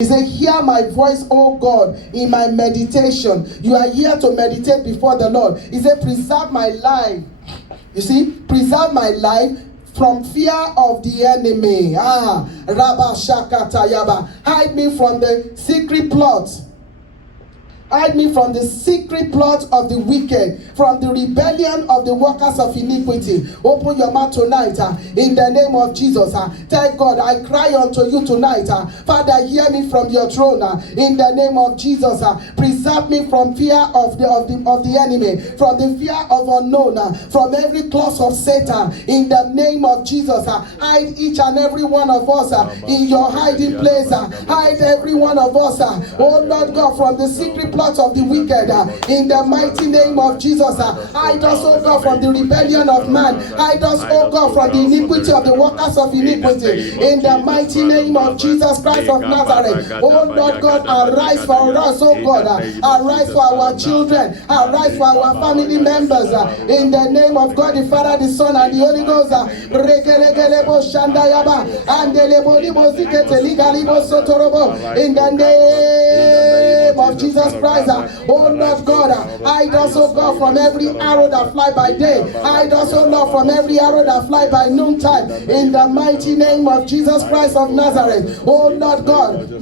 He said, hear my voice, O God, in my meditation. You are here to meditate before the Lord. He said, preserve my life. You see, preserve my life from fear of the enemy. Rabba Shakata Yaba. Hide me from the secret plots. Hide me from the secret plot of the wicked, from the rebellion of the workers of iniquity. Open your mouth tonight in the name of Jesus. Tell God, I cry unto you tonight. Father, hear me from your throne in the name of Jesus. Preserve me from fear of the enemy, from the fear of unknown, from every clause of Satan in the name of Jesus. Hide each and every one of us in your hiding place. Hide every one of us, oh Lord God, from the secret plot of the wicked in the mighty name of Jesus. Hide us, oh God, from the rebellion of man. Hide us, oh God, from the iniquity of the workers of iniquity in the mighty name of Jesus Christ of Nazareth. Oh Lord God, arise for us, oh God. Arise for our children. Arise for our family members in the name of God the Father, the Son, and the Holy Ghost. In the name of Jesus Christ. Oh Lord God, hide us, oh God, from every arrow that fly by day. Hide us, oh Lord, from every arrow that fly by noontime. In the mighty name of Jesus Christ of Nazareth. Oh Lord God, in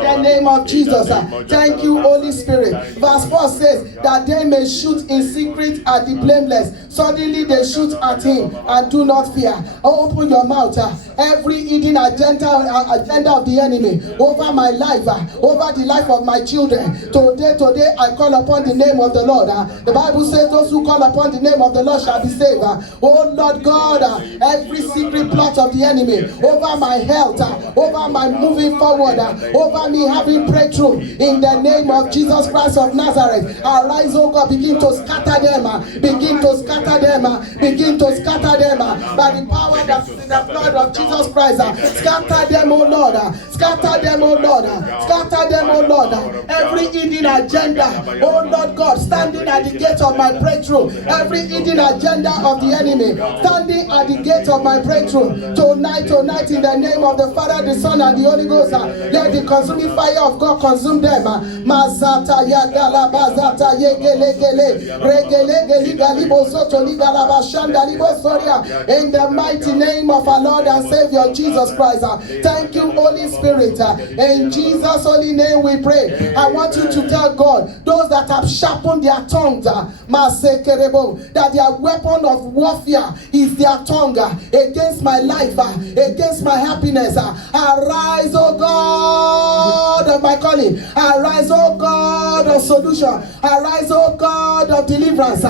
the name of Jesus. Thank you, Holy Spirit. Verse 4 says that they may shoot in secret at the blameless. Suddenly they shoot at him and do not fear. Open your mouth. Every hidden agenda of the enemy over my life, over the life of my children. Today I call upon the name of the Lord. The Bible says those who call upon the name of the Lord shall be saved. Oh Lord God, every secret plot of the enemy over my health, over my moving forward, over me having breakthrough in the name of Jesus Christ of Nazareth. Arise, oh God, begin to scatter them, begin to scatter them, begin to scatter them by the power that's in the blood of Jesus Christ. Scatter them, oh Lord, scatter them, oh Lord, scatter them, oh Lord. Every hidden agenda, oh Lord God, standing at the gate of my breakthrough. Every hidden agenda of the enemy standing at the gate of my breakthrough. Tonight, in the name of the Father, the Son, and the Holy Ghost, let the consuming fire of God consume them. Mazata yagala bazata yegelegele regelegeli galibo soto ligalaba shanda libo soria. In the mighty name of our Lord and Savior Jesus Christ. Thank you, Holy Spirit. In Jesus' holy name we pray. I want you to tell God, those that have sharpened their tongues, that their weapon of warfare is their tongue against my life, against my happiness. Arise, O God of my calling. Arise, O God of solution. Arise, O God of deliverance.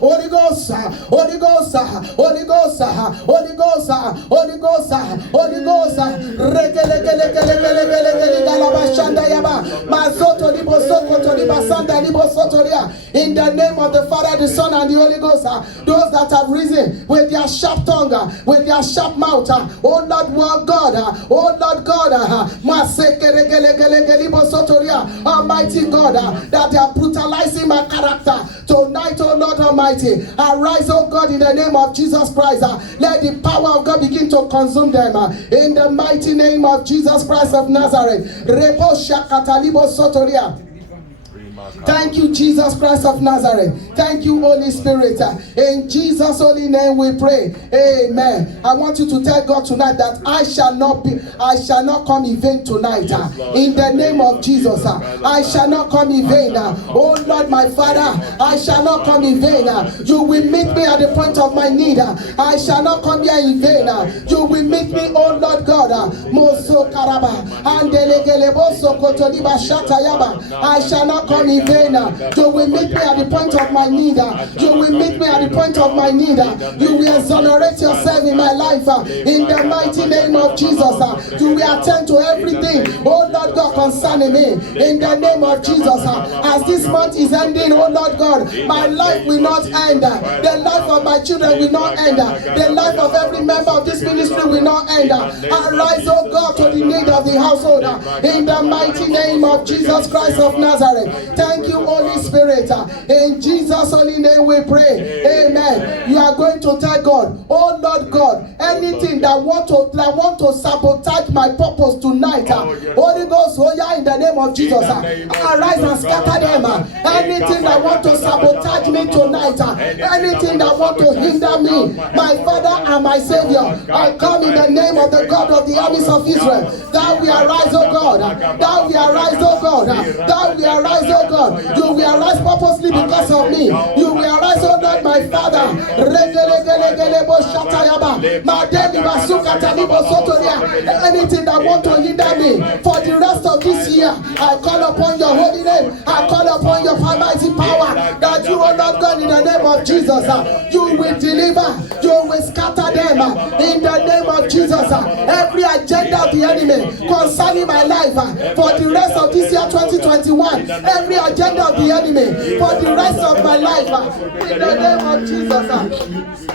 Holy Ghost, Holy Ghost, Holy Ghost, Holy Ghost, Holy Ghost, Holy Ghost. In the name of the Father, the Son, and the Holy Ghost, those that have risen with their sharp tongue, with their sharp mouth, oh Lord God, oh Lord God, Almighty God, that they are brutalizing my character. Tonight, oh Lord Almighty, arise, oh God, in the name of Jesus Christ. Let the power of God begin to consume them. In the mighty name of Jesus Christ of Nazareth. Thank you, Jesus Christ of Nazareth. Thank you, Holy Spirit. In Jesus' holy name we pray. Amen. I want you to tell God tonight that I shall not come in vain tonight. In the name of Jesus, I shall not come in vain. Oh Lord, my Father, I shall not come in vain. You will meet me at the point of my need. I shall not come here in vain. You will meet me, oh Lord God. Moso karaba. I shall not come in vain. You will meet me at the point of my need. You will meet me at the point of my need. You will exonerate yourself in my life. In the mighty name of Jesus. You will attend to everything, oh Lord God, concerning me. In the name of Jesus. As this month is ending, oh Lord God, my life will not end. The life of my children will not end. The life of every member of this ministry will not end. Arise, oh God, to the need of the household. In the mighty name of Jesus Christ of Nazareth. Thank you, Holy Spirit. In Jesus' holy name we pray. Amen. You are going to tell God, oh Lord God, anything that want to sabotage my purpose tonight, Holy Ghost, oh yeah, in the name of Jesus, arise and scatter them. Anything that want to sabotage me tonight, anything that want to hinder me, my Father and my Savior, I come in the name of the God of the armies of Israel. Thou will arise, oh God. Thou will arise, oh God. Thou will arise, oh God. You will arise purposely because of me. You will arise, oh Lord, my Father. Anything that want to hinder me for the rest of this year, I call upon your holy name. I call upon your almighty power that you, oh Lord God, in the name of Jesus, you will deliver. You will scatter them in the name of Jesus. Every agenda of the enemy concerning my life for the rest of this year 2021, every agenda of the enemy for the rest of my life, in the name of Jesus.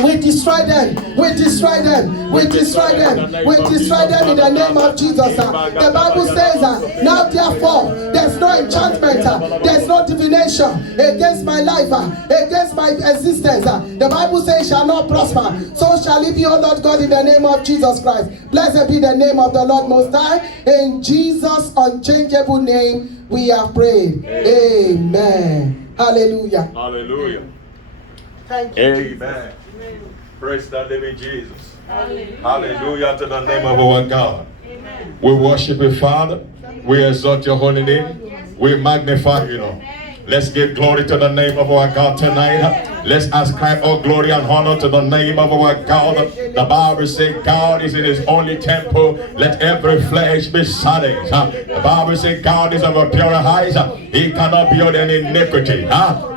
We destroy them. We destroy them. We destroy them. We destroy them in the name of Jesus. The Bible says, now therefore, there's no enchantment, there's no divination against my life, against my existence. The Bible says, shall not prosper. So shall it be, O Lord God, in the name of Jesus Christ. Blessed be the name of the Lord Most High. In Jesus' unchangeable name, we have prayed. Amen. Hallelujah. Hallelujah. Thank you. Amen. Praise the living Jesus. Hallelujah to the name of our God. Amen. We worship you, Father. We exalt your holy name. We magnify you, Lord. Let's give glory to the name of our God tonight. Let's ascribe all glory and honor to the name of our God. The Bible says God is in his only temple. Let every flesh be silenced. The Bible says God is of a pure eyes. He cannot build any iniquity.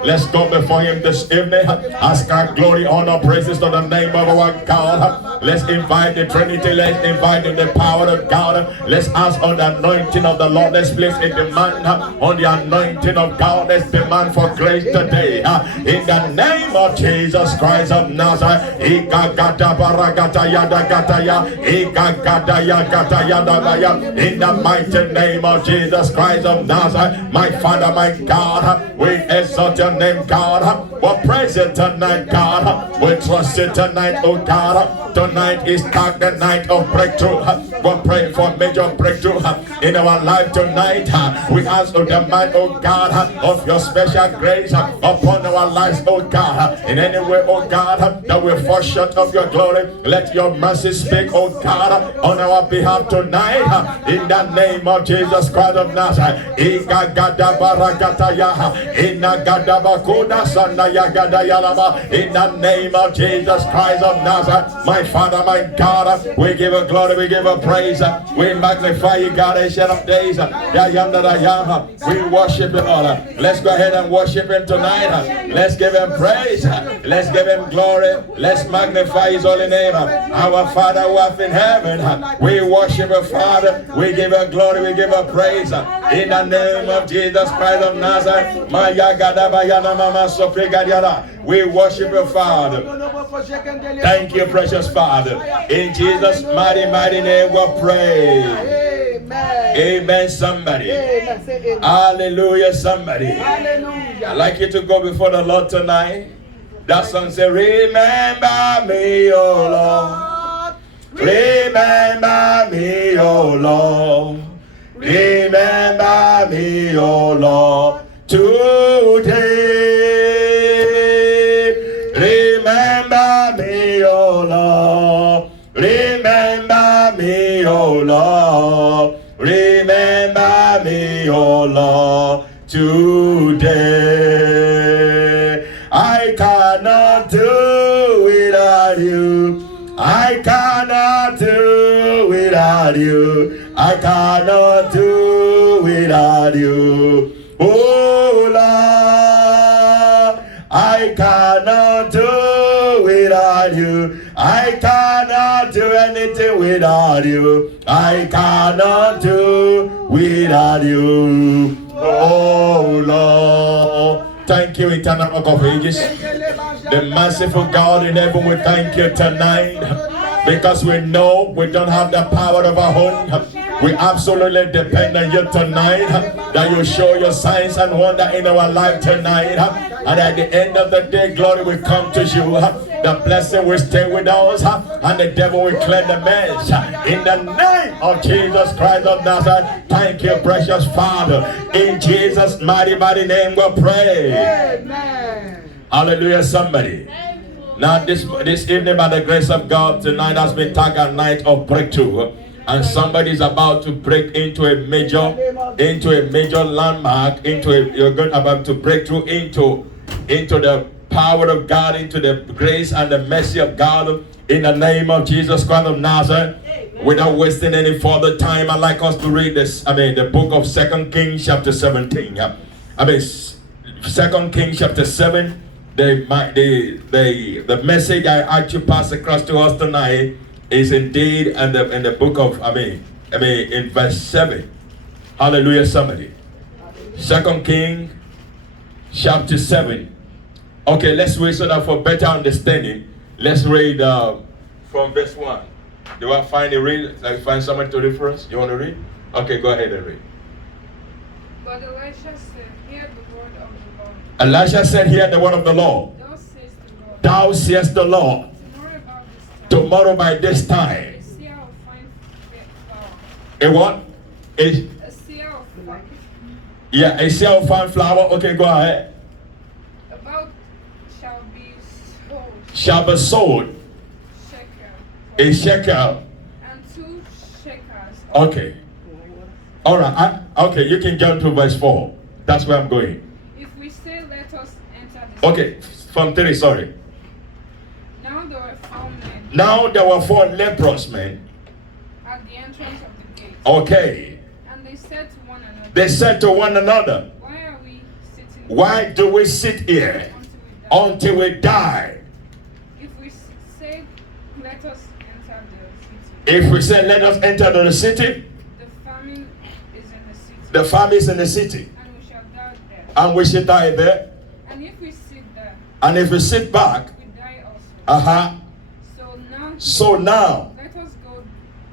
Let's go before him this evening. Ascribe glory, honor, praises to the name of our God. Let's invite the Trinity. Let's invite the power of God. Let's ask on the anointing of the Lord. Let's place a demand on the anointing of God. Let's demand for grace today. In the name of Jesus Christ of Nazareth. In the mighty name of Jesus Christ of Nazareth, my Father, my God, we exalt your name, God. We praise you tonight, God. We trust you tonight, oh God. Tonight is not the night of breakthrough. We pray for major breakthrough in our life tonight. We ask for the mind, oh God, of your special grace upon our lives, oh God. In any way, oh God, that we fall short of your glory, let your mercy speak, oh God, on our behalf tonight. In the name of Jesus Christ of Nazareth. In the name of Jesus Christ of Nazareth, my Father, my God, we give a glory, we give a praise, we magnify you, God, ancient of days. We worship you, Lord. Let's go ahead and worship him tonight. Let's give him praise. Let's give him glory. Let's magnify his holy name. Our Father who art in heaven, we worship you, Father. We give you glory, we give you praise. In the name of Jesus Christ of Nazareth, we worship you, Father. Thank you, precious Father. In Jesus' mighty, mighty name we pray. Amen. Amen, somebody. Amen. Hallelujah, somebody. Hallelujah. I'd like you to go before the Lord tonight. That song says, remember me, oh Lord. Remember me, oh Lord. Remember me, oh Lord, today. Remember me, oh Lord. Remember me, oh Lord. Remember me, oh Lord, today. I cannot do without you. I cannot do without you. I cannot do without you. Oh Lord, I cannot do without you. I cannot do anything without you. I cannot do without you. Oh Lord. Thank you, eternal rock of ages. The merciful God in heaven, we thank you tonight. Because we know we don't have the power of our own. We absolutely depend on you tonight, that you show your signs and wonder in our life tonight. And at the end of the day, glory will come to you. The blessing will stay with us, and the devil will clear the mess. In the name of Jesus Christ of Nazareth, thank you, precious Father. In Jesus' mighty, mighty name we pray. Amen. Hallelujah, somebody. Now this evening, by the grace of God, tonight has been a night of breakthrough. And somebody is about to break into a major landmark, you're going about to break through into the power of God, into the grace and the mercy of God, in the name of Jesus Christ of Nazareth. Without wasting any further time, I'd like us to read the book of 2 Kings chapter 17. 2 Kings chapter 7. The message I actually pass across to us tonight is indeed in the book of in verse 7. Hallelujah, somebody. 2 Kings chapter 7. Okay, let's read so that for better understanding. Let's read from verse 1. Do I find somebody to read for us? You want to read? Okay, go ahead and read. But Elisha said, hear the word of the Lord. Elisha said, hear the word of the Lord. Thou sayest the Lord. Tomorrow by this time. A seah of fine flour. A what? A seah of fine. Yeah, a seah of fine flour. Okay, go ahead. About shall be sold. Shekel. A shekel. And 2 shekels. Okay. All right. Okay, you can jump to verse 4. That's where I'm going. If we say, let us enter the Okay, from 3, sorry. Now there were 4 men. Now there were 4 leprous men. At the entrance of the gate. Okay. And they said to one another. They said to one another. Why are we sitting? Why do we sit here until we die? If we say, let us enter the city. If we say, let us enter the city. The famine is in the city. The famine is in the city. And we shall die there. And we shall die there. And if we sit there. And if we sit back. We die also. So now. Let us go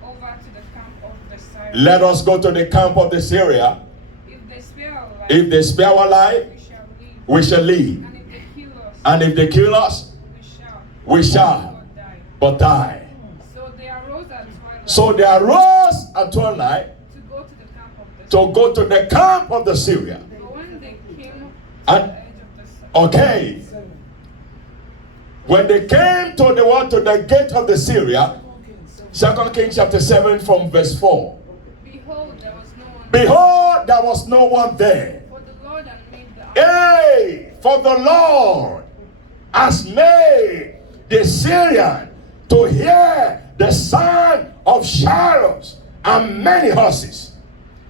over to the camp of the Syrians. Let us go to the camp of the Syria. If they spare our life. If they spare our life. We shall live. And if they kill us. We shall. But die. So they arose at twilight. To go to the camp of the Syria. But when they came and to the edge of the Syria. Okay. When they came to the gate of the Syria, 2 Kings chapter 7 from verse 4. Behold, there was no one. Behold, there was no one there. For the Lord had made the Hey, for the Lord has made the Syrian to hear the sound of chariots and many horses.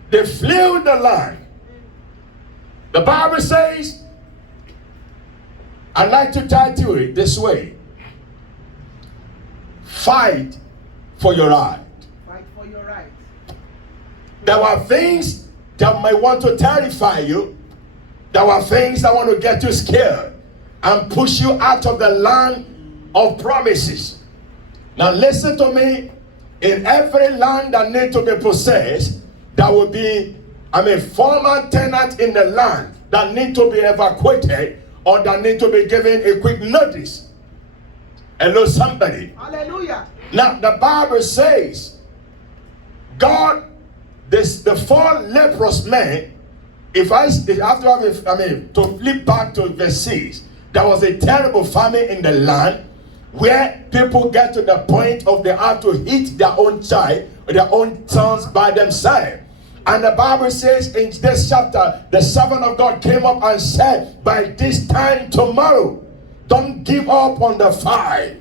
They flew the land. The Bible says, I like to title it this way: fight for your right. Fight for your right. There are things that may want to terrify you. There are things that want to get you scared and push you out of the land of promises. Now listen to me. In every land that needs to be possessed, there will be, former tenants in the land that need to be evacuated or that need to be given a quick notice. Hello, somebody. Hallelujah. Now the Bible says, God, the 4 leprous men. To flip back to verse 6, there was a terrible famine in the land where people get to the point of they have to eat their own child, their own sons by themselves. And the Bible says in this chapter, the servant of God came up and said, by this time tomorrow, don't give up on the fight.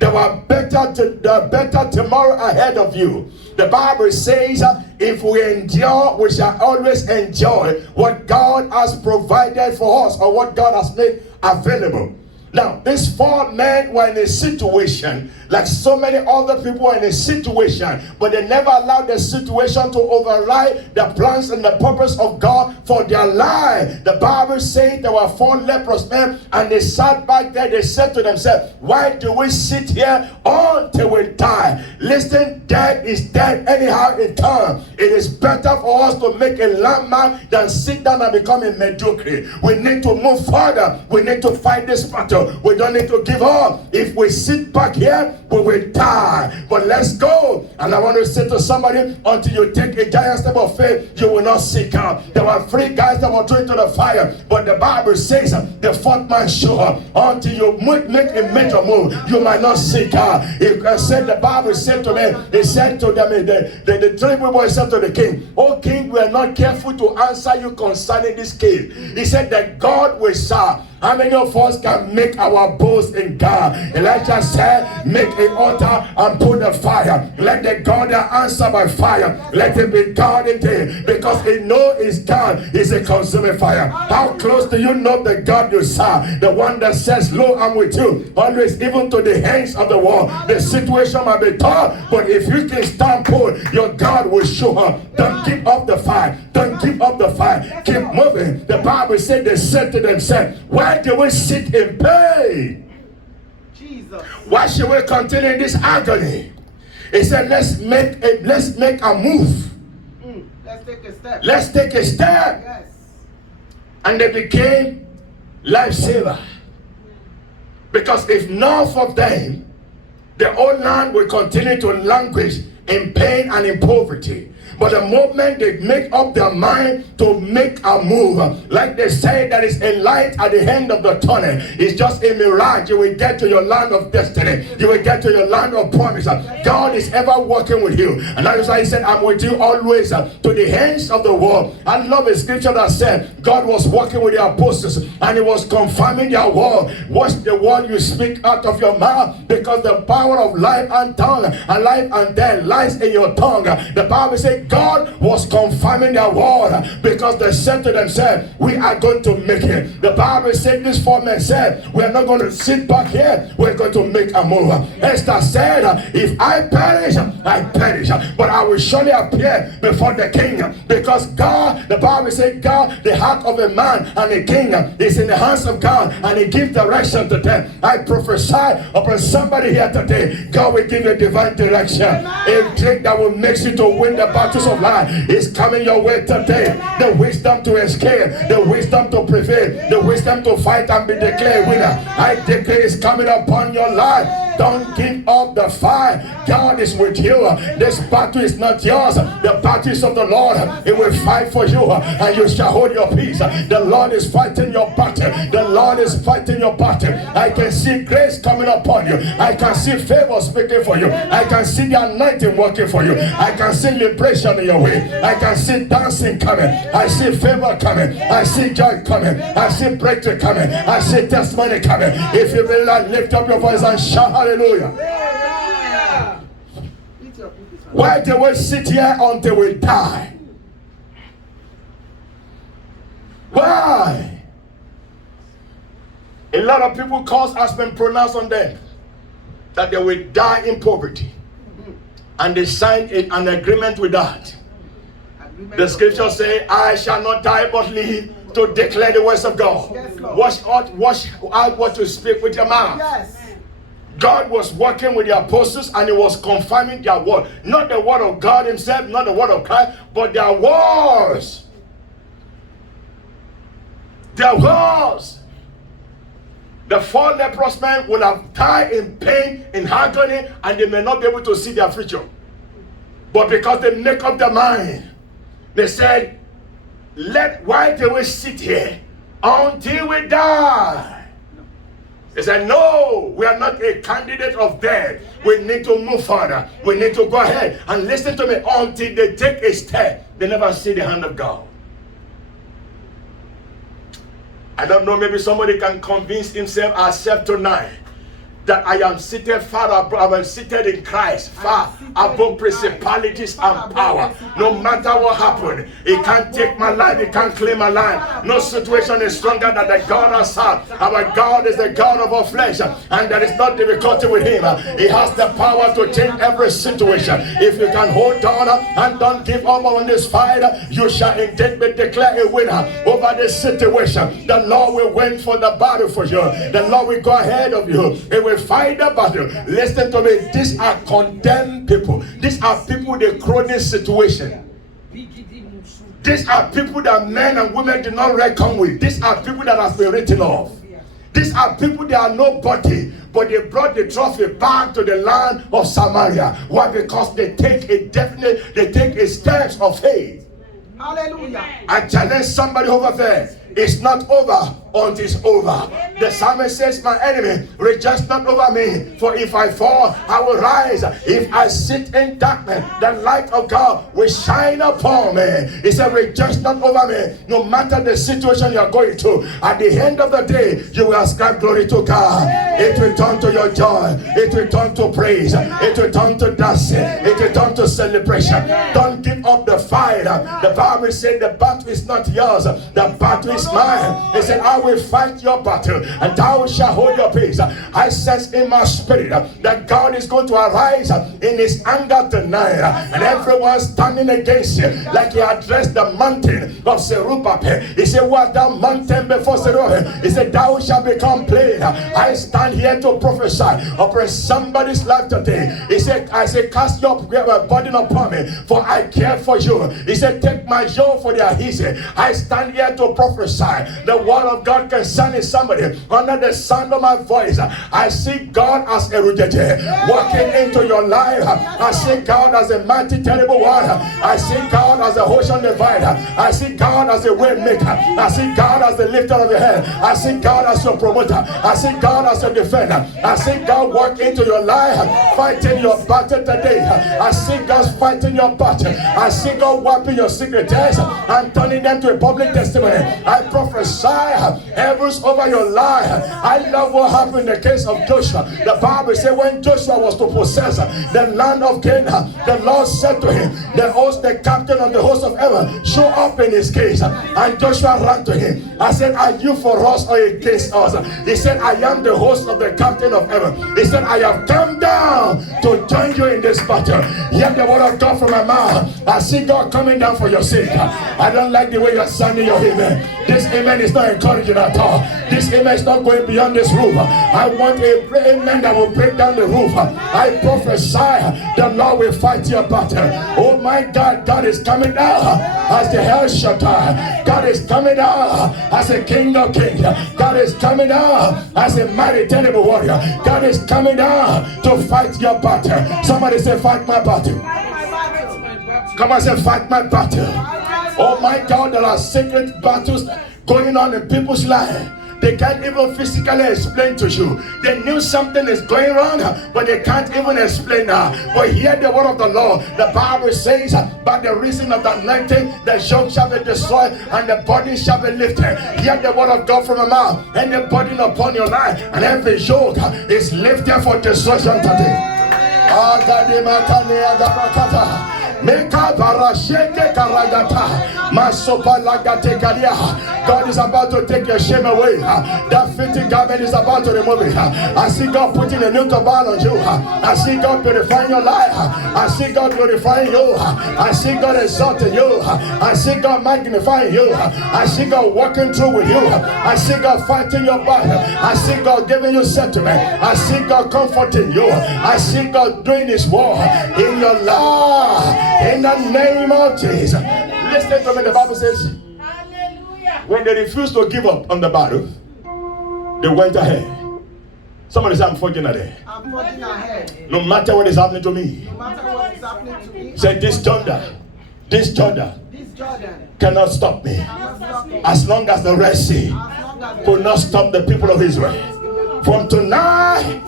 There are better tomorrow ahead of you. The Bible says, if we endure, we shall always enjoy what God has provided for us or what God has made available. Now, these 4 men were in a situation, like so many other people were in a situation, but they never allowed the situation to override the plans and the purpose of God for their life. The Bible says there were 4 leprous men, and they sat back there. They said to themselves, why do we sit here until we die? Listen, dead is dead anyhow in time. It is better for us to make a landmark than sit down and become a mediocre. We need to move further. We need to fight this battle. We don't need to give up. If we sit back here, we will die. But let's go. And I want to say to somebody, until you take a giant step of faith, you will not seek out. There were 3 guys that were thrown into the fire, but the Bible says the 4th man showed up. Until you make a major move, you might not seek out. The Bible said to me, he said to them, the 3 people said to the king, "O king, we are not careful to answer you concerning this case." He said that God will serve. How many of us can make our boast in God? Elijah said, make an altar and put the fire. Let the God that answer by fire, let it be God indeed, because he knows his God is a consuming fire. How close do you know the God you serve? The one that says, "Lo, I'm with you always, even to the ends of the world." The situation might be tough, but if you can stand put, your God will show up. Don't give up the fight. Don't give up the fight. Keep moving. The Bible said they said to themselves, why do we sit in pain? Jesus. Why should we continue in this agony? He said, let's make a move. Let's take a step. Let's take a step. Yes. And they became lifesaver. Because if none of them, the whole land will continue to languish in pain and in poverty. But the moment they make up their mind to make a move, like they say, there is a light at the end of the tunnel. It's just a mirage. You will get to your land of destiny. You will get to your land of promise. God is ever working with you. And that is why he said, I'm with you always to the ends of the world. I love a scripture that said, God was working with the apostles and he was confirming their word. Watch the word you speak out of your mouth, because the power of life and tongue and life and death lies in your tongue. The Bible says, God was confirming their word, because they said to themselves, we are going to make it. The Bible said, these 4 men said, we are not going to sit back here, we're going to make a move. Esther said, if I perish, I perish, but I will surely appear before the king, because God, the Bible said, God, the heart of a man and a king is in the hands of God, and he gives direction to them. I prophesy upon somebody here today, God will give you divine direction. A trick that will make you to win the battle of life is coming your way today. The wisdom to escape, the wisdom to prevail, the wisdom to fight and be declared winner. I declare is coming upon your life. Don't give up the fight. God is with you. This battle is not yours. The battle is of the Lord. He will fight for you, and you shall hold your peace. The Lord is fighting your battle. The Lord is fighting your battle. I can see grace coming upon you. I can see favor speaking for you. I can see the anointing working for you. I can see liberation in your way. I can see dancing coming. I see favor coming. I see joy coming. I see breakthrough coming. I see testimony coming. If you will not lift up your voice and shout hallelujah. Why do we sit here until we die? Why? A lot of people cause has been pronounced on them that they will die in poverty, and they signed an agreement with that. The scripture says, I shall not die but live to declare the words of God. Watch out what you speak with your mouth. Yes. God was working with the apostles, and he was confirming their word. Not the word of God himself, not the word of Christ, but their words. Their words. The 4 leprous men will have died in pain, in agony, and they may not be able to see their future. But because they make up their mind, they said, why do we sit here until we die? They said, no, we are not a candidate of death. We need to move further. We need to go ahead. And listen to me, until they take a step, they never see the hand of God. I don't know, maybe somebody can convince himself, ourselves tonight, that I am seated far above, I am seated in Christ, far above principalities and power. No matter what happened, it can't take my life, it can't claim my life. No situation is stronger than the God has had. Our God is the God of all flesh, and there is no difficulty with him. He has the power to change every situation. If you can hold on and don't give up on this fight, you shall indeed be declared a winner over this situation. The Lord will win for the battle for you. The Lord will go ahead of you. He will fight the battle. Listen to me. These are condemned people. These are people in a chronic situation. These are people that men and women do not reckon with. These are people that have been written off. These are people that are nobody, but they brought the trophy back to the land of Samaria. Why? Because they take a steps of faith. Hallelujah. I challenge somebody over there. It's not over until it's over. Amen. The psalmist says, my enemy, rejoice not over me, for if I fall, I will rise. If I sit in darkness, the light of God will shine upon me. He said, rejoice not over me, no matter the situation you are going through. At the end of the day, you will ascribe glory to God. It will turn to your joy. It will turn to praise. It will turn to dancing. It will turn to celebration. Don't give up the fight. The Bible said the battle is not yours. The battle is mine. He said, I will fight your battle and thou shalt hold your peace. I sense in my spirit that God is going to arise in his anger tonight, and everyone standing against him, like he addressed the mountain of Zerubbabel. He said, what that mountain before Zerubbabel? He said, thou shalt become plain. I stand here to prophesy upon somebody's life today. He said, I say, cast your burden upon me, for I care for you. He said, take my yoke for their easy. I stand here to prophesy the word of God concerning somebody under the sound of my voice. I see God as a Rujete walking into your life. I see God as a mighty, terrible one. I see God as a ocean divider. I see God as a way maker. I see God as the lifter of your head. I see God as your promoter. I see God as a defender. I see God walk into your life, fighting your battle today. I see God fighting your battle. I see God wiping your secret tears and turning them to a public testimony. I prophesy heavens over your life. I love what happened in the case of Joshua. The Bible says when Joshua was to possess the land of Canaan, the Lord said to him, the captain of the host of heaven, show up in his case. And Joshua ran to him. I said, are you for us or against us? He said, I am the host of the captain of heaven. He said, I have come down to join you in this battle. Hear the word of God from my mouth. I see God coming down for your sake. I don't like the way you're sounding your amen. This amen is not encouraging at all. This amen is not going beyond this roof. I want a amen that will break down the roof. I prophesy the Lord will fight your battle. Oh my God, God is coming down as the El Shaddai. God is coming down as a King of Kings. God is coming down as a mighty, terrible warrior. God is coming down to fight your battle. Somebody say, fight my battle. Come on, say, fight my battle. Oh my God, there are secret battles going on in people's lives. They can't even physically explain to you. They knew something is going wrong, but they can't even explain that. But hear the word of the Lord. The Bible says, by the reason of the anointing, the yoke shall be destroyed and the body shall be lifted. Hear the word of God from my mouth. And the burden upon your life and every yoke is lifted for destruction today. God is about to take your shame away. That fitting garment is about to remove it. I see God putting a new turban on you. I see God purifying your life. I see God glorifying you. I see God exalting you. I see God magnifying you. I see God walking through with you. I see God fighting your battle. I see God giving you settlement. I see God comforting you. I see God doing his work in your life. In the name of Jesus. Listen to me. The Bible says, when they refused to give up on the battle, they went ahead. Somebody say, I'm forging ahead. I'm forging ahead. No matter what is happening to me. No matter what is happening to me. Say, this Jordan cannot stop me. As long as the Red Sea could not stop the people of Israel. From tonight,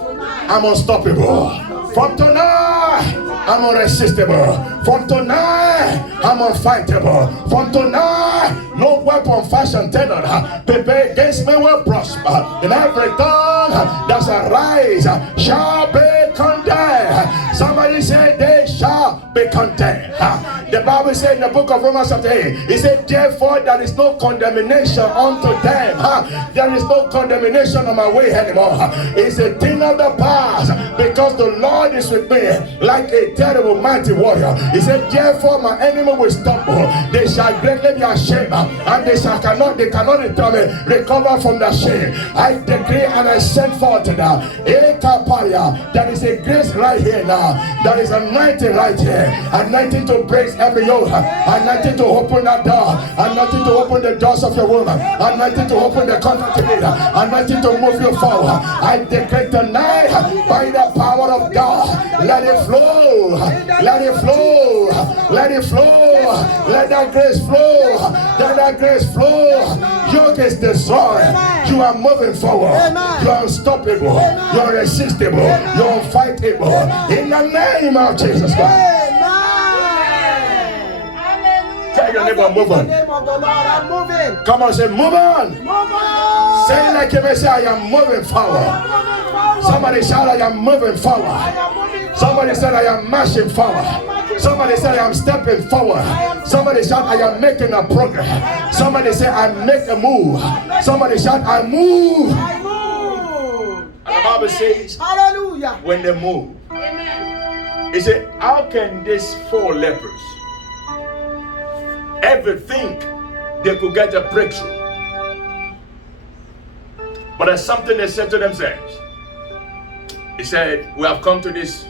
I'm unstoppable. From tonight, I'm irresistible. From tonight, I'm unfightable. From tonight, no weapon fashioned prepared against me will prosper. And every tongue that's arise shall be condemned. Somebody say they shall be condemned. The Bible said in the book of Romans chapter 8, it said, therefore there is no condemnation unto them. There is no condemnation on my way anymore. It's a thing of the past, because the Lord is with me like a terrible mighty warrior. He said, therefore my enemy will stumble. They shall greatly be ashamed, and they cannot recover from the shame. I decree and I send forth now. There is a grace right here now. There is anointing right here. Anointing to break every yoke. Anointing to open that door. Anointing to open the doors of your woman. Anointing to open the contract to me. Anointing to move you forward. I decree tonight by the power of God. Let it flow. Let it flow. Let it flow. Let that grace flow. Let that grace flow. Yoke is destroyed. You are moving forward. You are unstoppable. You are irresistible. You are unfightable. In the name of Jesus Christ. Tell your neighbor, move on. Come on, say, move on. Say it like you may say, I am moving forward. Somebody shout, I am moving forward. Somebody said, I am marching forward. Somebody said, I am stepping forward. Somebody shout, I am making a progress. Somebody say, I make a move. Somebody shout, I move. And the Bible says, hallelujah, when they move, it said, how can these 4 lepers ever think they could get a breakthrough? But there's something they said to themselves. He said, we have come to this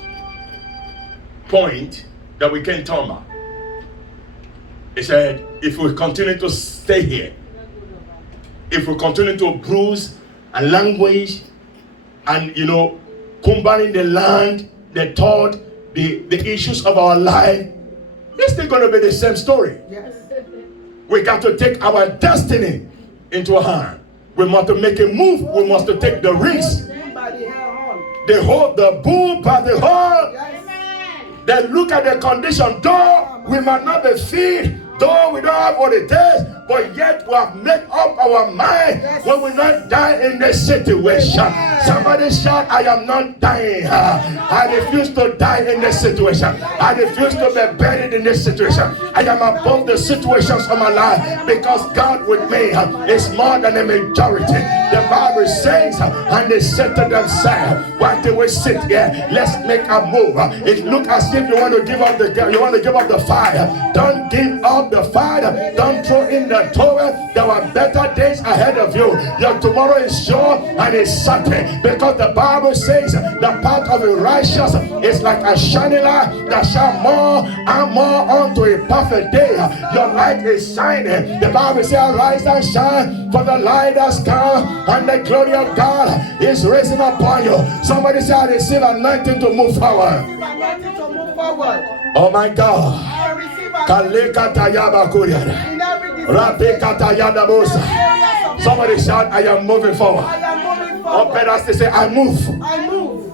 point that we can't turn back. He said, if we continue to stay here, if we continue to bruise and languish and, combining the land, the thought, the issues of our life, it's still going to be the same story. Yes. We got to take our destiny into our hand. We must to make a move. We must to take the risk. They hold the bull by the horn. Yes. They look at the condition. Though we might not be fit, though we don't have what it takes, but yet we have made up our mind. Yes. We will not die in this situation. Yes. Somebody shout, I am not dying. I refuse to die in this situation. I refuse to be buried in this situation. I am above the situations of my life, because God with me is more than a majority. The Bible says, and they said to themselves, why do we sit here? Let's make a move. It looks as if you want to give up the fire. Don't give up the fire. Don't throw in the towel. There are better days ahead of you. Your tomorrow is sure and it's certain, because the Bible says the path of the righteous is like a shining light that shine more and more unto a perfect day. Your light is shining. The Bible says, arise and shine, for the light has come, and the glory of God is rising upon you. Somebody say, I receive anointing to move forward. Oh my God. Somebody shout, I am moving forward. Or better to say, I move.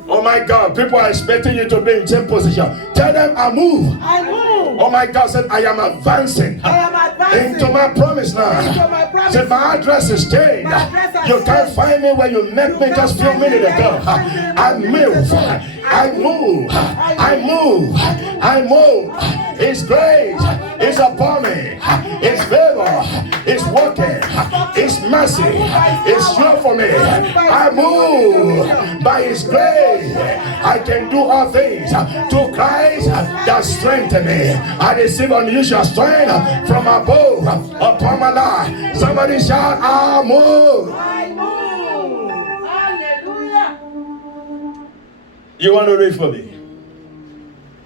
Oh my God, people are expecting you to be in same position. Tell them, I move. Oh my God, said, I am advancing into my promised land. Said, my address is changed. You can't find me where you met me just a few minutes ago. I move. I move. I move. I move. His grace is upon me. His favor is working. His mercy is sure for me. I move by His grace. I can do all things through Christ that strengthens me. I receive unusual strength from above upon my life. Somebody shout, I move. I move. Hallelujah. You want to read for me?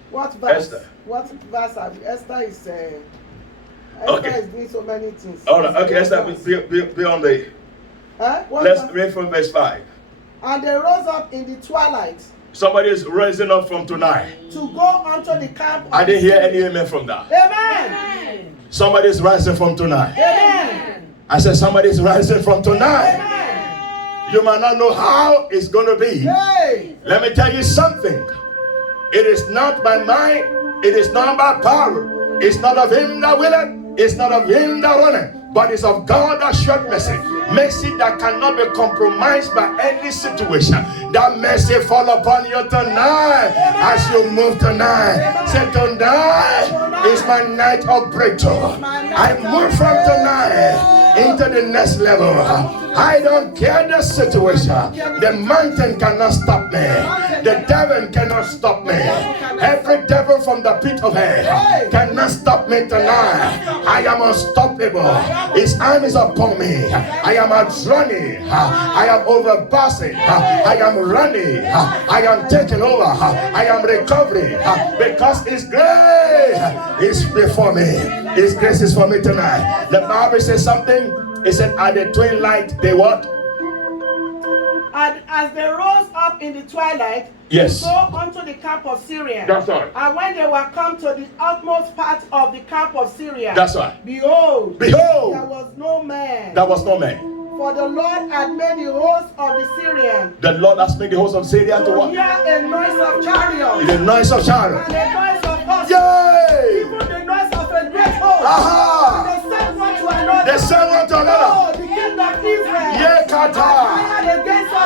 What verse? Esther. What verse? Esther is. Esther Okay. is doing so many things. All right. Okay. Esther, be on the. Let's read from verse 5. And they rose up in the twilight. Somebody is rising up from tonight. To go unto the camp. I didn't hear any amen from that. Amen. Somebody is rising from tonight. Amen. I said somebody is rising from tonight. Amen. You might not know how it's going to be. Hey. Let me tell you something. It is not by might, it is not by power. It's not of him that willeth, it's not of him that runneth, but it's of God that showeth mercy. Mercy that cannot be compromised by any situation. That mercy fall upon you tonight as you move tonight. Say, tonight is my night of breakthrough. I move from tonight into the next level. I don't care the situation. The mountain cannot stop me. The devil cannot stop me. Every devil from the pit of hell cannot stop me tonight. I am unstoppable. His arm is upon me. I am running. I am overpassing. I am running. I am taking over. I am recovering because His grace is before me. His grace is for me tonight. The Bible says something. It said, at the twilight, they what? And as they rose up in the twilight, yes, go unto the camp of Syria. That's right. And when they were come to the utmost part of the camp of Syria, that's right. Behold, there was no man. There was no man. For the Lord had made the host of the Syrians. The Lord has made the host of Syria to what? Hear a noise of chariots. The noise of chariots. And a noise of horses. Yay! Even the noise of a great host. Aha! And they sent one to another. They sent one to another. Oh, the king of Israel. Yeah, Kata. Fired against us.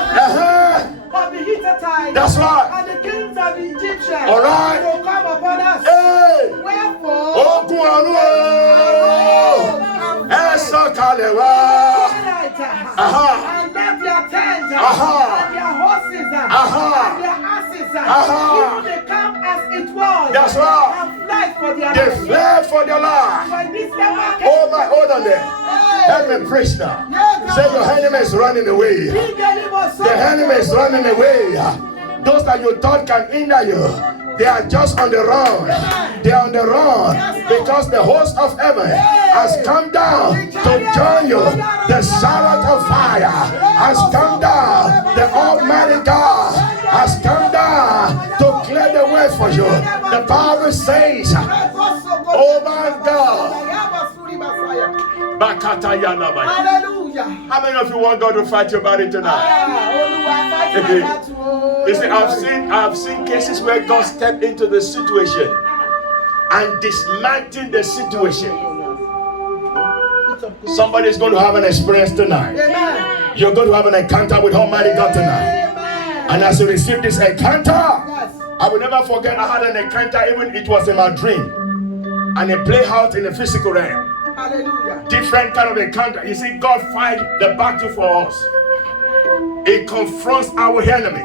Of the Hittites. That's right. And the kings of the Egyptians. All right. Will come upon us. Hey! Wherefore. Oh, Esa Kalewa. And left their tents. Aha. And their horses. Aha. And their asses. Aha. Even they come as it was. That's right. And fled for their They life. fled for their life. When this never came. Oh my, hold on there. Help me preach now. Say your enemy is running away. The enemy is running away. Those that you thought can hinder you, they are just on the run. They are on the run because the host of heaven has come down to join you. The chariot of fire has come down. The Almighty God has come down to clear the way for you. The Bible says, oh my God. Hallelujah. How many of you want God to fight your battle tonight? You see, I've seen cases where God stepped into the situation and dismantled the situation. Somebody's going to have an experience tonight. Amen. You're going to have an encounter with Almighty God tonight. Amen. And as you receive this encounter, Yes. I will never forget I had an encounter, even it was in my dream. And it played out in the physical realm. Hallelujah. Different kind of encounter. You see, God fight the battle for us. It confronts our enemy.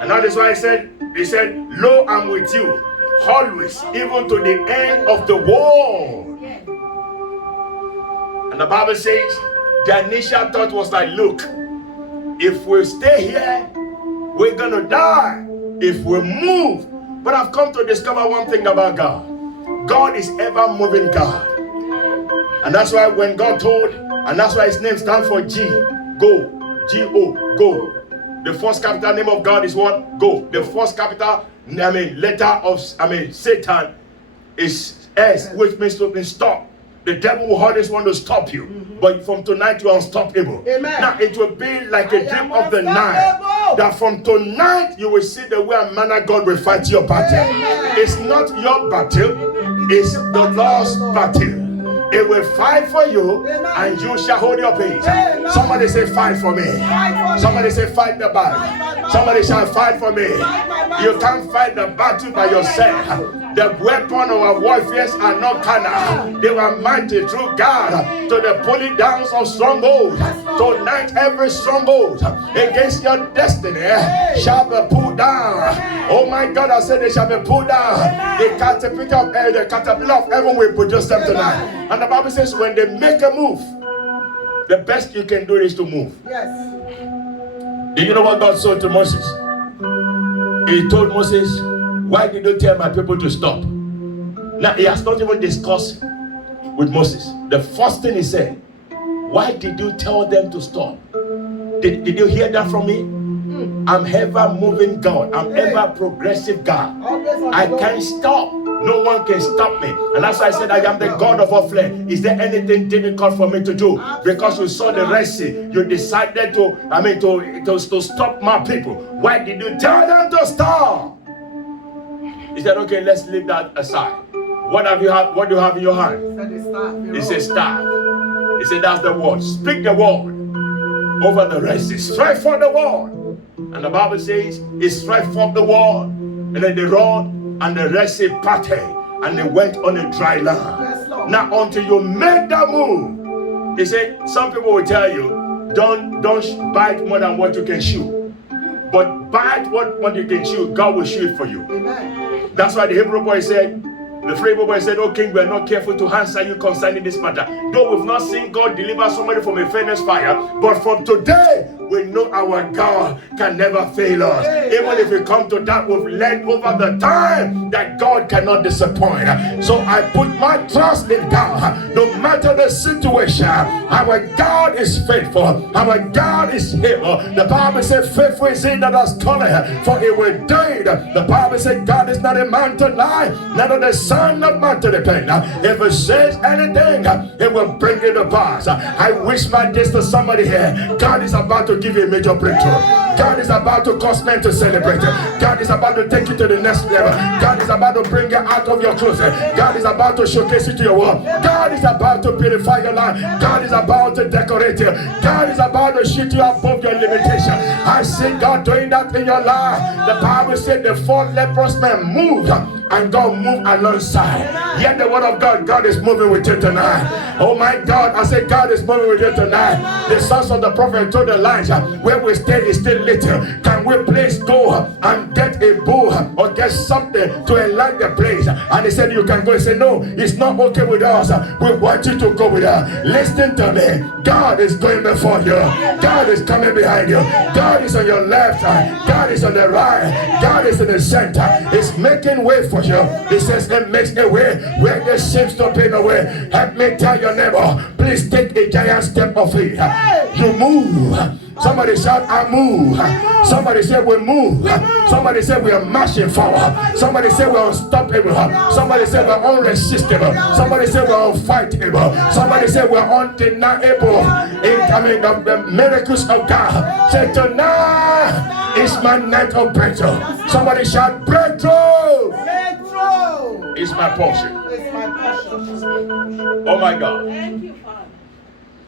And that is why he said, lo, I'm with you always, even to the end of the world. And the Bible says, the initial thought was like, look, if we stay here, we're gonna die. If we move. But I've come to discover one thing about God. God is ever moving God. And that's why when God told, and that's why his name stands for G, go, G-O, go. The first capital name of God is what? Go. The first capital, letter of, Satan is S, which means to stop. The devil will always want to stop you. But from tonight you are unstoppable. Amen. Now it will be like a dream of the night. That from tonight you will see the way and manner God will fight your battle. Amen. It's not your battle, it's the Lord's battle. It will fight for you, and you shall hold your peace. Somebody say, fight for me. Somebody say, fight the battle. Somebody shall fight for me. You can't fight the battle by yourself. The weapon of our warfare are not carnal. They were mighty through God to the pulling down of strongholds. Tonight, every stronghold against your destiny shall be pulled down. Oh my God, I said they shall be pulled down. The caterpillar of heaven will produce them tonight. And the Bible says when they make a move, the best you can do is to move. Yes. Do you know what God said to Moses? He told Moses, why did you tell my people to stop? Now he has not even discussed with Moses. The first thing he said, why did you tell them to stop? Did you hear that from me? I'm ever moving God. I'm ever progressive God. I can't stop. No one can stop me. And that's why I said I am the God of all flesh. Is there anything difficult for me to do? Because you saw the Red Sea, you decided to stop my people. Why did you tell them to stop? He said, okay, let's leave that aside. What do you have in your hand? He said, staff. He said, that's the word. Speak the word over the Red Sea. Strike for the word. And the Bible says, he struck from the word. And then they rode, and the Red Sea parted, and they went on a dry land. Now, until you make that move, he said, some people will tell you, don't bite more than what you can chew. But bite what you can chew, God will chew it for you. Amen. That's why the Hebrew boy said, the Hebrew boy said, "O king, we are not careful to answer you concerning this matter. Though we've not seen God deliver somebody from a furnace fire, but from today, we know our God can never fail us. Even if we come to that, we've learned over the time that God cannot disappoint. So I put my trust in God. No matter the situation, our God is faithful. Our God is able. The Bible said, faithful is he that has called, for he will do it. The Bible said, God is not a man to lie, neither the son of man to repent. If he says anything, he will bring it to pass. I wish my this to somebody here. God is about to give you a major breakthrough. God is about to cause men to celebrate. God is about to take you to the next level. God is about to bring you out of your closet. God is about to showcase you to your world. God is about to purify your life. God is about to decorate you. God is about to shoot you above your limitation. I see God doing that in your life. The Bible said the 4 leprous men moved, and God moved alongside. Yet the word of God is moving with you tonight. Oh my God, I said God is moving with you tonight. The sons of the prophet told Elijah, where we stay is still little. Can we please go and get a bull or get something to enlighten the place? And he said, you can go. He said, no, it's not okay with us. We want you to go with us. Listen to me. God is going before you. God is coming behind you. God is on your left side. God is on the right. God is in the center. He's making way for you. He says it makes a way where there seems to be no way. Help me tell your neighbor, please take a giant step of faith. You move. Somebody shout, I move. Somebody say we move. Somebody say we are marching forward. Somebody say we're unstoppable. Somebody say we're unresistible. Somebody say we're unfightable. Somebody say we're undeniable. Incoming of the miracles of God. Say tonight is my night of breakthrough. Somebody shout breakthrough. Breakthrough. It's my portion. It's my portion. Oh my God. Thank you,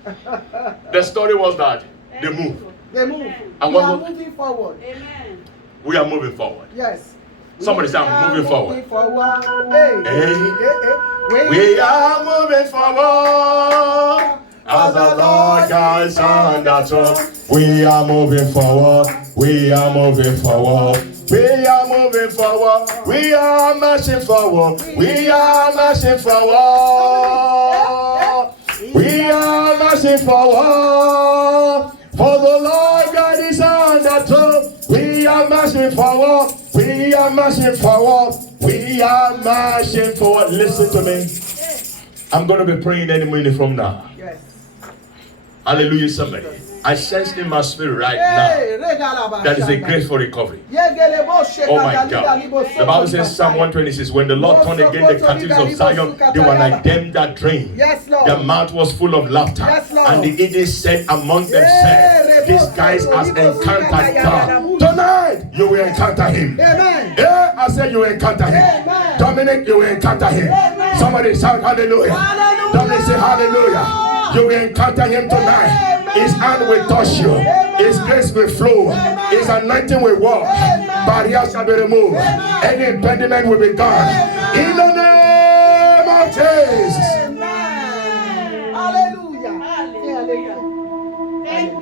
Father. The story was that they moved. They move. And We what are was- moving forward. Amen. We are moving forward. Yes. Somebody say, I'm moving forward. Moving forward. Hey. Hey. We are moving forward as the Lord guides on that road. We are moving forward. We are moving forward. We are moving forward. We are marching forward. We are marching forward. We are marching forward. For the Lord God is on the throne. We are marching forward. We are marching forward. We are marching forward. Listen to me. I'm going to be praying any minute from now. Yes. Hallelujah, somebody. I sense in my spirit right now that is a grace for recovery. Oh my God. The Bible says Psalm 126, when the Lord turned again the captives of Zion, they were like them that dream. Yes, Lord. Their mouth was full of laughter. Yes, Lord. And the idiots said among themselves, these guys has encountered God. Tonight, you will encounter him. Amen. Yeah, I said you will encounter him. Amen. Dominic, you will encounter him. Amen. Somebody shout hallelujah. Hallelujah. Dominic say hallelujah. You will encounter him tonight. Amen. His hand will touch you. Amen. His grace will flow. Amen. His anointing will walk. Amen. Barriers shall be removed. Amen. Any impediment will be gone. Amen. In the name of Jesus. Amen. Hallelujah. Hallelujah. Thank you,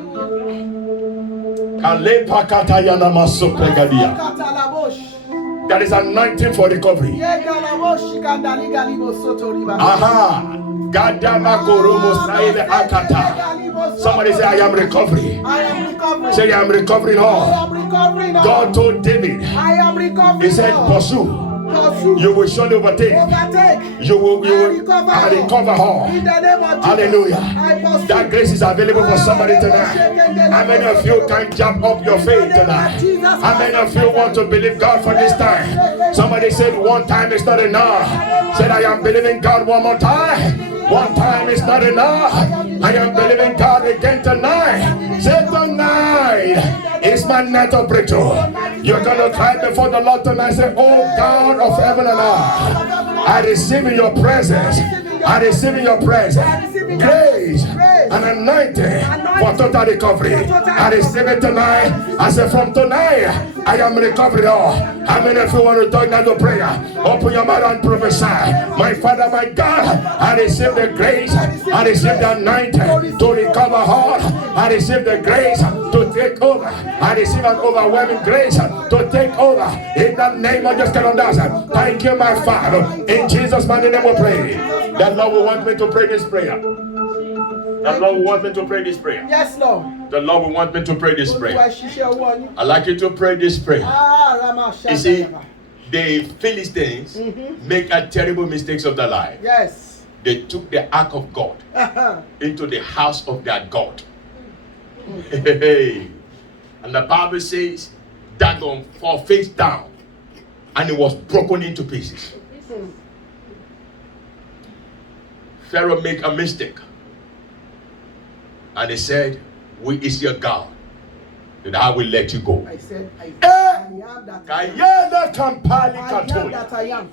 Kalepakatayana masopregadia. Katalabosh. That is anointing for recovery. Yegalabosh kandali galibo sotoriba. Aha. Gadamakoromo saile akata. Somebody say, I am recovering. I am recovering. Say, I am recovering I all. am recovering. God told David, I am recovering. he said, pursue. Pursue. You will surely overtake. Overtake. You will recover and recover all. In the name of Jesus. Hallelujah. I pursue. That grace is available for somebody tonight. How many of you can jump up your faith tonight? How many of you want to believe God for this time? Somebody said one time is not enough. Said, I am believing God one more time. One time is not enough. I am believing God again tonight. Say tonight is my night of breakthrough. You're going to cry before the Lord tonight. Say, oh God of heaven and earth. I receive in your presence. I receive in your presence grace and anointing for total recovery. I receive it tonight. I say from tonight, I am recovered all. How many of you want to talk now to prayer? Open your mouth and prophesy. My Father, my God, I receive the grace. I receive the anointing to recover all. I receive the grace to take over. I receive an overwhelming grace to take over. In the name of Jesus Christ. Thank you, my Father. In Jesus' mighty name we pray. That Lord will want me to pray this prayer. The Lord will want me to pray this prayer. Yes, Lord. The Lord will want me to pray this prayer. I'd like you to pray this prayer. You see, the Philistines make a terrible mistakes of their life. Yes. They took the ark of God into the house of their God. And the Bible says Dagon fell face down and it was broken into pieces. Pharaoh make a mistake. And he said, "We is your God, and I will let you go." I said, I am that I am. Kayela kampali I am katoli. that I am.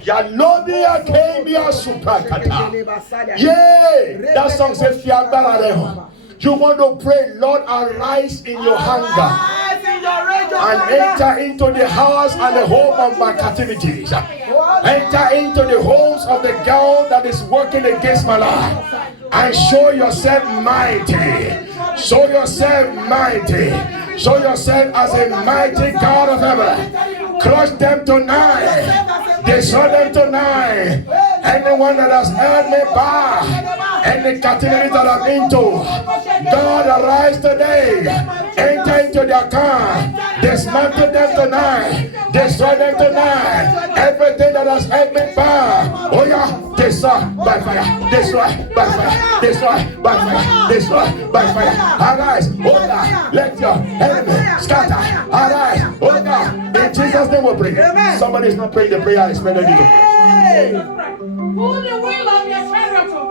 Yalobia kemia suprakata. Yeah, that song says fiabara. You want to pray, Lord, arise in your hunger Arise in your rage of and anger. enter into the house and the home of my captivities. Enter into the homes of the girl that is working against my life and show yourself mighty. Show yourself mighty. Show yourself as a mighty God of heaven. Crush them tonight. Destroy them tonight. Anyone that has held me back, any captivity that I'm into, God arise today. Enter into their camp. Dismantle them tonight. Destroy them tonight. Everything that has held me back. Oh yeah, destroy by fire. Destroy by fire. Destroy by fire. Destroy by fire. Arise, oh God. Let your enemy scatter. Arise, oh God. In Jesus' name we pray. Somebody is not praying the prayer I expected you to.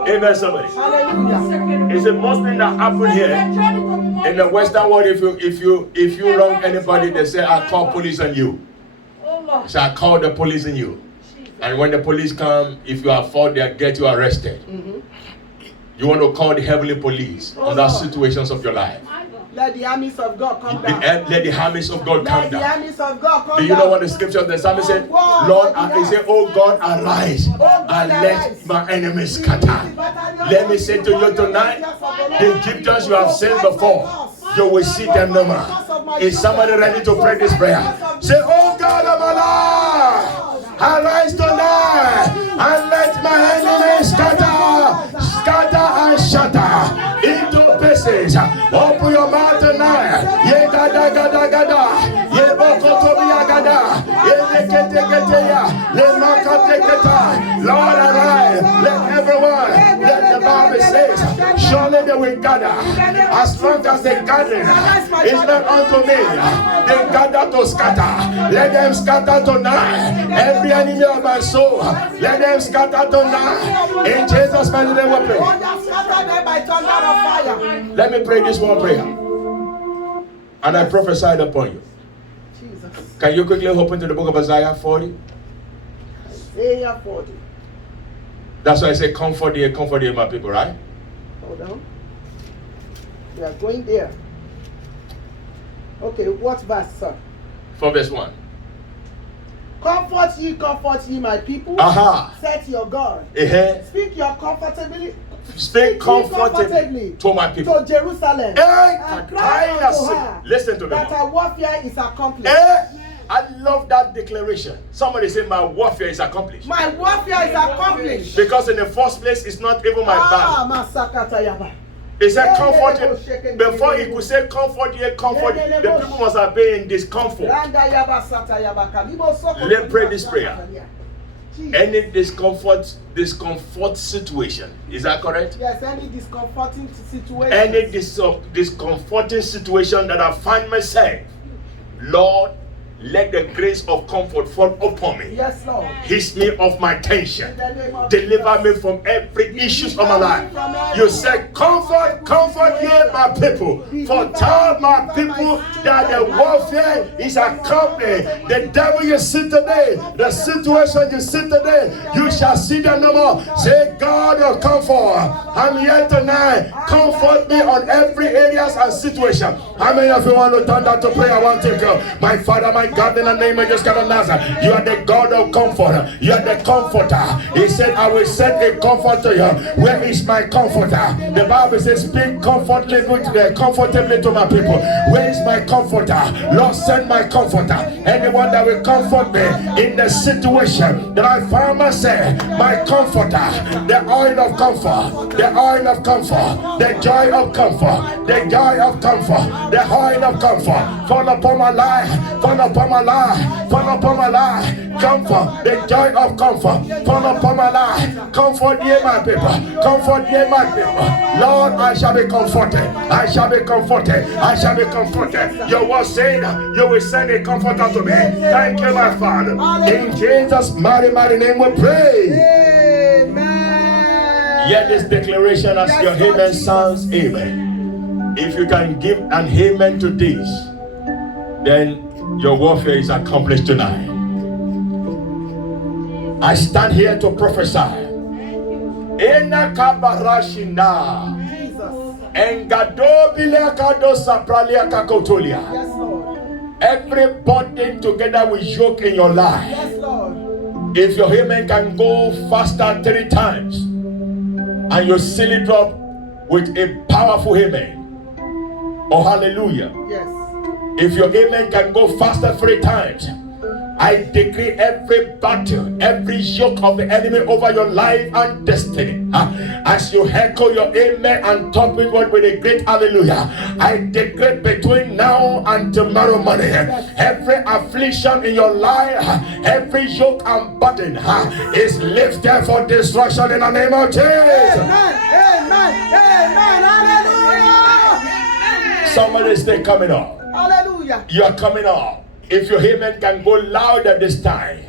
Amen, somebody. Hallelujah. It's the most thing that happen here in the Western world. If you wrong anybody, they say I call police on you. So I call the police on you. And when the police come, if you are fault, they get you arrested. You want to call the heavenly police on that situations of your life. Let the armies of God come down. Let the armies of God come Let the down. armies of God come Do you down. know what the scripture of the psalmist said? Lord, he said, "Oh God, arise and let my enemies scatter." Let me say to you tonight, the Egyptians you have seen before, you will see them no more. Is somebody ready to pray this prayer? Say, "Oh God of my life, arise tonight and let my enemies scatter, scatter and shatter into pieces." Open your mouth tonight. Ye gada gada gada. Ye bokotobiya gada. Ye nekete keteya. Le makate keta. Lord arise. Let everyone. Let the Bible says, surely they will gather. As long as they gather, it's not unto me. They gather to scatter. Let them scatter tonight. Every enemy of my soul, let them scatter tonight. In Jesus' mighty name we pray. Let me pray this one prayer. And I prophesied upon you. Jesus. Can you quickly open to the book of Isaiah 40? Isaiah 40. That's why I say comfort here, my people, right? Hold on. We are going there. Okay, what verse, sir? From verse 1. Comfort ye, my people. Aha. Set your God. Speak your comfortably. Speak comfortably to my people. To Jerusalem. And cry unto her Listen to me. that her warfare is accomplished. I love that declaration. Somebody say my warfare is accomplished. My warfare is accomplished. Because in the first place, it's not even my battle. Masakata yaba. He said comfort him. Before he could say comfort here, comfort, the people must have been in discomfort. Let's pray this prayer. Any discomfort situation. Is that correct? Yes, any discomforting situation. Any discomforting situation that I find myself. Lord, Let the grace of comfort fall upon me. Yes, Lord. Ease me of my tension. In the name of Deliver me Jesus. from every issues of my life. You said, comfort ye my people. For tell my people that the warfare is accomplished. The devil you see today, the situation you see today, you shall see them no more. Say, God of comfort, I'm here tonight. Comfort me on every areas and situation. How many of you want to turn that to prayer? I want to go. My Father, my God, in the name of Jesus Christ of Nazareth, you are the God of comfort. You are the comforter. He said, I will send a comfort to you. Where is my comforter? The Bible says, speak comfortably to my people. Where is my comforter? Lord, send my comforter. Anyone that will comfort me in the situation that I found myself, my comforter, the oil of comfort, the oil of comfort, the joy of comfort, the joy of comfort, the oil of comfort, fall upon my life, fall upon my life, fall upon my life, comfort, the joy of comfort, fall upon my life, comfort ye my people, comfort ye my people. Lord, I shall be comforted, I shall be comforted, I shall be comforted. Your word said, you will send a comforter to me. Thank you, my Father. In Jesus' mighty name we pray. Amen. Hear this declaration as your amen sounds amen. If you can give an amen to this, then your warfare is accomplished tonight. I stand here to prophesy. Ena kabarashina. Engadobile kadosa pralia kakotolia. Yes, Lord. Every burden together with yoke in your life. Yes, Lord. If your amen can go faster 3 times and you seal it up with a powerful amen. Oh, hallelujah. Yes. If your amen can go faster 3 times, I decree every battle, every yoke of the enemy over your life and destiny. As you echo your amen and top it with a great hallelujah, I decree between now and tomorrow morning, every affliction in your life, every yoke and burden is lifted for destruction in the name of Jesus. Amen. Amen. Amen. Hallelujah. Somebody stay coming up. Hallelujah. You are coming up. If your amen can go louder this time,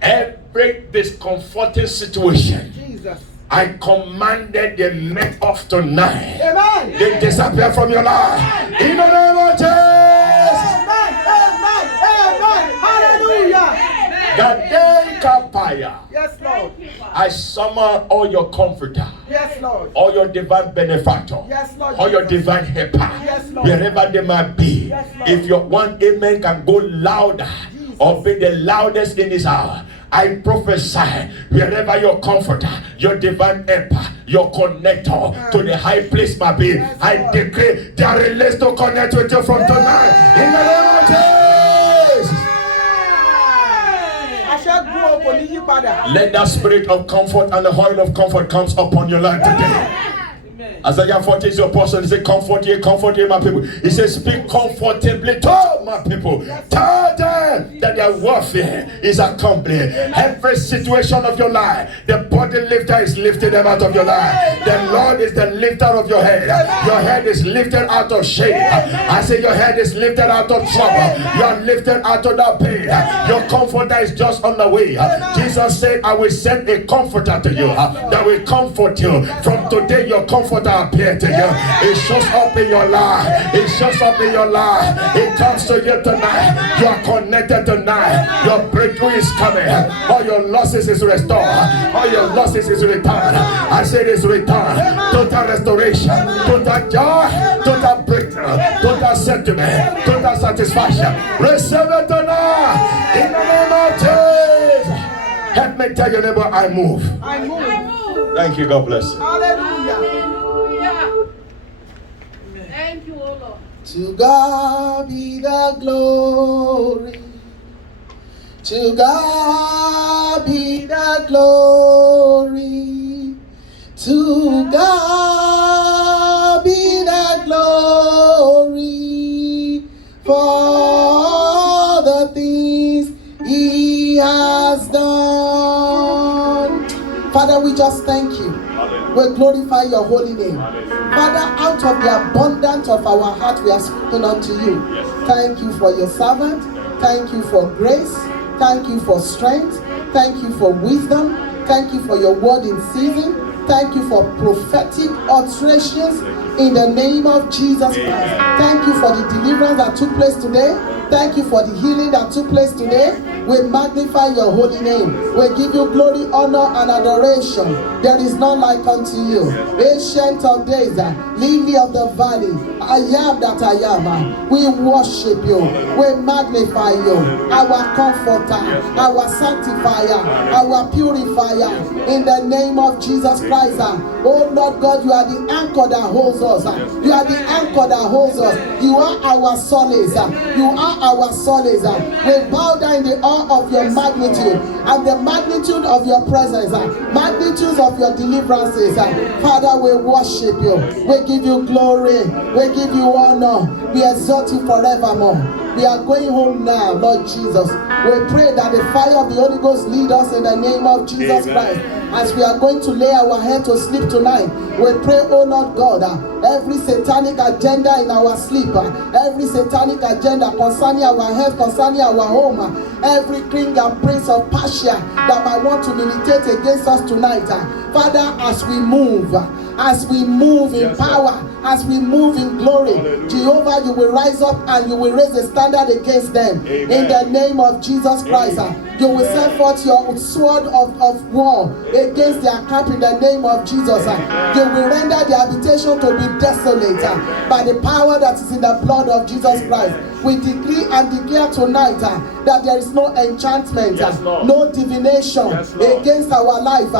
every discomforting situation, Jesus. I commanded them make off tonight. Amen. They disappear from your life. In the name of Jesus. Amen. Amen. Amen. Hallelujah. Gadei Kapaya. Yes, Lord. I summon all your comforter, Yes, Lord. all your divine benefactor, Yes, Lord. all your Jesus. divine helper, Yes, Lord. wherever they might be. Yes, Lord. If your one amen can go louder or be the loudest in this hour, I prophesy wherever your comforter, your divine helper, your connector to the high place might be, Yes, I Lord. decree they are released to connect with you from tonight. In the name of Jesus. Aṣẹ́gun kò ní yí padà. Let that spirit of comfort and the oil of comfort comes upon your life today. Isaiah 40 is your portion. He said, comfort ye, my people. He says, speak comfortably to my people. Tell them that their warfare is accomplished. Every situation of your life, the body lifter is lifting them out of your life. The Lord is the lifter of your head. Your head is lifted out of shame. I say your head is lifted out of trouble. You are lifted out of that pain. Your comforter is just on the way. Jesus said, I will send a comforter to you that will comfort you. From today, your comforter appear to you. It shows up in your life. It shows up in your life. It comes to you tonight. You are connected tonight. Your breakthrough is coming. All your losses is restored. All your losses is returned. I said it's returned. Total restoration. Total joy. Total breakthrough. Total settlement. Total satisfaction. Receive it tonight. In the name of Jesus. Help me tell your neighbor, I move. I move. Thank you. God bless you. Hallelujah. Thank you, O Lord. To God be the glory. To God be the glory. To God be the glory for the things He has done. Father, we just thank you. We glorify your holy name. Father, out of the abundance of our heart, we are spoken unto you. Thank you for your servant. Thank you for grace. Thank you for strength. Thank you for wisdom. Thank you for your word in season. Thank you for prophetic alterations in the name of Jesus Christ. Thank you for the deliverance that took place today. Thank you for the healing that took place today. We magnify your holy name. We give you glory, honor, and adoration. There is none like unto you. Ancient of days, lily of the valley, I am that I am. We worship you. We magnify you. Our comforter, our sanctifier, our purifier. In the name of Jesus Christ. Oh Lord God, you are the anchor that holds us. You are the anchor that holds us. You are our solace. You are our solace. We bow down in the awe of your magnitude and the magnitude of your presence, magnitude of your deliverances. Father, we worship you. We give you glory. We give you honor. We exalt you forevermore. We are going home now, Lord Jesus. We pray that the fire of the Holy Ghost lead us in the name of Jesus Christ. As we are going to lay our head to sleep tonight, we pray, oh Lord God, every satanic agenda in our sleep, every satanic agenda concerning our health, concerning our home, every king and prince of Persia that might want to militate against us tonight, Father, as we move in power, as we move in glory, Jehovah, you will rise up and you will raise a standard against them. In the name of Jesus Christ, you will send forth your sword of war against their camp in the name of Jesus. You will render their habitation to be desolate by the power that is in the blood of Jesus Christ. We decree and declare tonight that there is no enchantment, no divination against our life,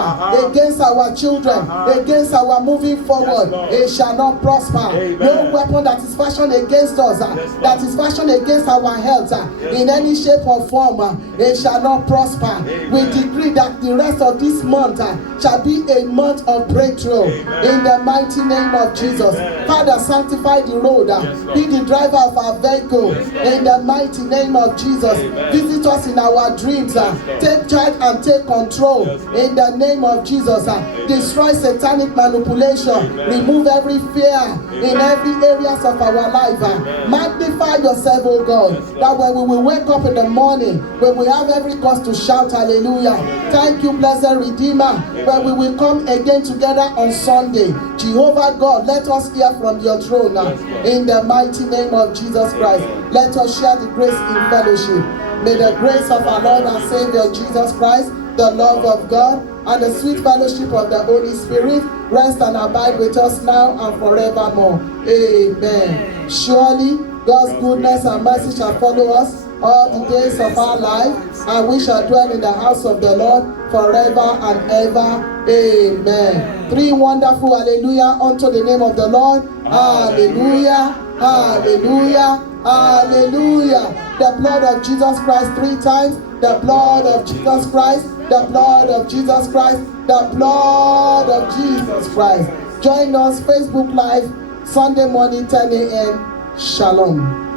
against our children, against our moving forward. It shall not prosper. No weapon that is fashioned against us, that is fashioned against our health, in any shape or form, it shall not prosper. We decree that the rest of this month shall be a month of breakthrough in the mighty name of Jesus. Father, sanctify the road, be the driver of our vehicle in the mighty name of Jesus. Visit us in our dreams, take charge and take control in the name of Jesus. Destroy satanic manipulation, remove every fear in every areas of our life. Magnify yourself, oh God, that when we will wake up in the morning, when we have every cause to shout hallelujah. Thank you, blessed Redeemer, when we will come again together on Sunday. Jehovah God, let us hear from your throne in the mighty name of Jesus Christ. Let us share the grace in fellowship. May the grace of our Lord and Savior Jesus Christ, the love of God, and the sweet fellowship of the Holy Spirit rest and abide with us now and forevermore. Amen. Surely God's goodness and mercy shall follow us all the days of our life, and we shall dwell in the house of the Lord forever and ever. Amen. Three wonderful hallelujah unto the name of the Lord. Hallelujah, hallelujah, hallelujah. The blood of Jesus Christ 3 times. The blood of Jesus Christ. The blood of Jesus Christ. The blood of Jesus Christ. Join us Facebook Live Sunday morning 10 a.m. Shalom.